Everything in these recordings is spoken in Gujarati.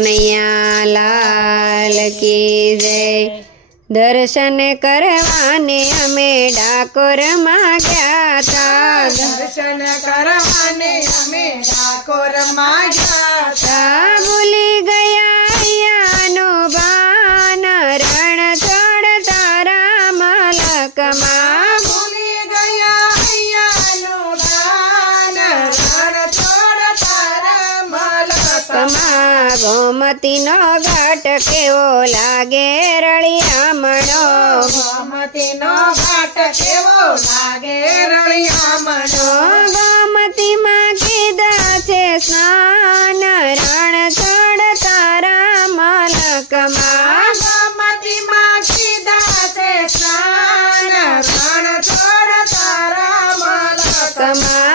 કનૈયા લાલ કી જય. દર્શન કરવાને અમે ડાકોરમાં ગયા હતા દર્શન કરવાને અમે ડાકોરમાં ગયા હતા ભૂલી ગયા ગોમતીનો ઘાટ કેવો લાગે રળિયામણો? ગોમતીનો ઘાટ કેવો લાગે રળિયામણો? ગોમતીમાં કીધા છે સ્નાન રણ ચડ તારા મલકમાં. ગોમતીમાં કીધા છે સ્નાન રણ ચડ તારા મલકમાં.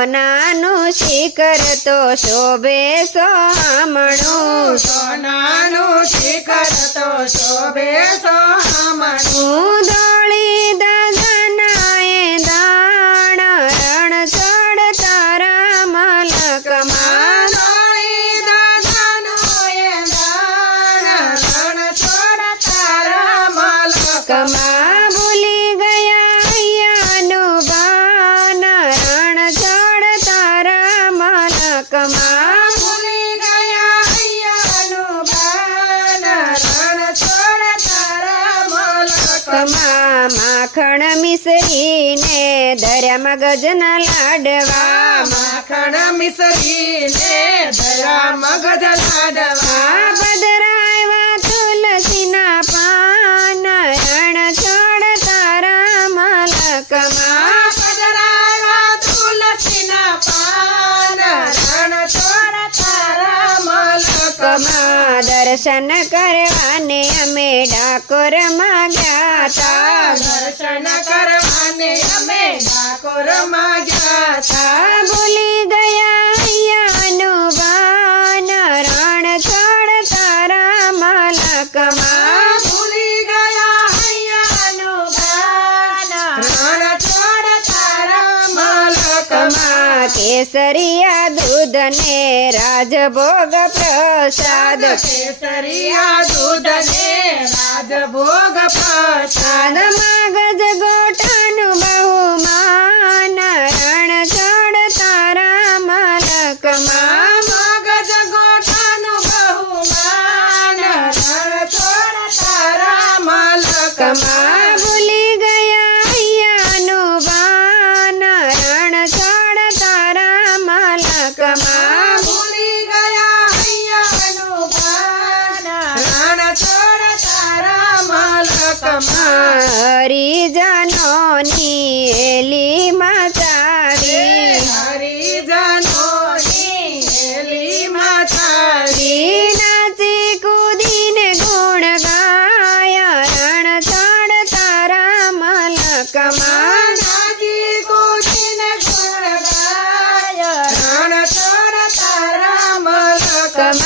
સોનાનું શિખર તો શોભે સોહામણું. સોનાનું શિખર તો શોભે સોહામણું. હું દોળી દગનાએ દાણ રણ ચડ તારા મલકમાં. માનોળી દાદાનો એ દાન રણ ચડ તારા મલકમાં. મલકમાં ભૂલી ગયા અહીંયાનું બાન રણ છોડ તારા મલકમાં માખણ મિસરીને દર્યા મગજના લાડવા. માખણ મિસરીને દયા મગજ લાડવા. પધરાવ્યા તુલસીના દર્શન કરવાને અમે ડાકોરમાં ગયા તા દર્શન કરવાને અમે ડાકોરમાં ગયા આ ભૂલી ગયા કેસરિયા દૂધ ને રાજભોગ પ્રસાદ. કેસરિયા દૂધ ને રાજભોગ પ્રસાદ. સાદ મગજ ગોટાનું રણ છોડ તારા મલકમાં મગજ ગોઠાનું બહુમાન. રણ છોડ તારા મલકમાં મલકમાં જનોની એલી માચાવી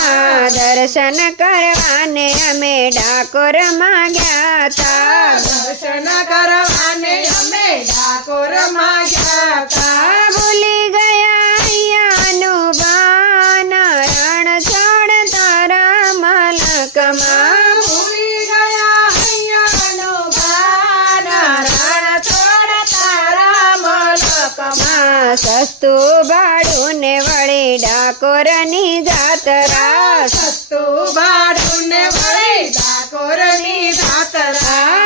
મલકમાં કમા દર્શન કરવાને અમે ડાકોરમાં ગયા તા દર્શન કરવાને અમે ડાકોરમાં ગયા આ સસ્તું ભાડું ને વળી ડાકોરની જાતરા. સસ્તું ભાડું ને વળી ડાકોરની જાતરા.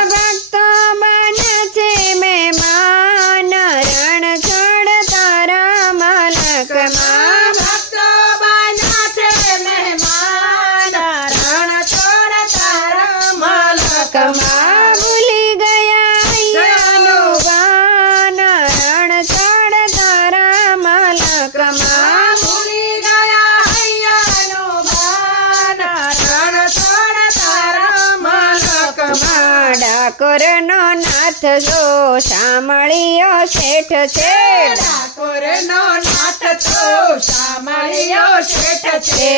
ડાકોરનો નાથ જો સાંભળ્યો શેઠ છે? ડાકોરનો નાથ તો સાંભળ્યો શેઠ છે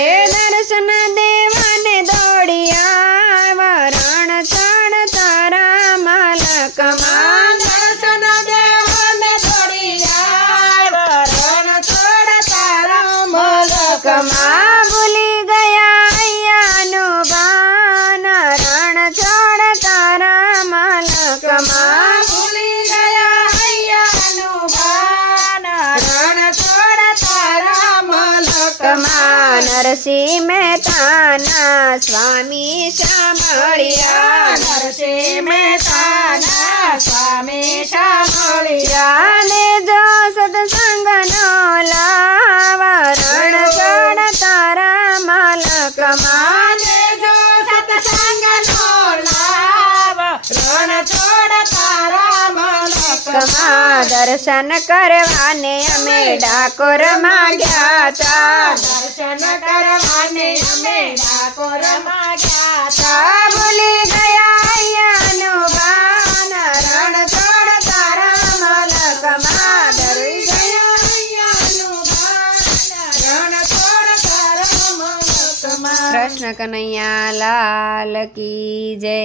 માલકમાં ભૂલી ગયા હૈયાનું ભાન. રણ છોડ તારા મલકમાં. કમા નરસિંહ મહેતાના સ્વામી શામળિયા નરસિંહ મહેતાના સ્વામી શામળિયા ને જો સત્સંગનો લાવ રણ છોડ તારા માલકમાં. દર્શન કરવાને અમે ડાકોર માગ્યા હતા. દર્શન કરવાને અમે ડાકોર માગ્યા હતા. ભૂલી ગયા અહીંયાનું બાન રણ છોડ તારા માલકમાં ડરી ગયા હૈયાનું ભાન રણ છોડ તારા મલકમાં. કૃષ્ણ કનૈયા લાલ કી જય.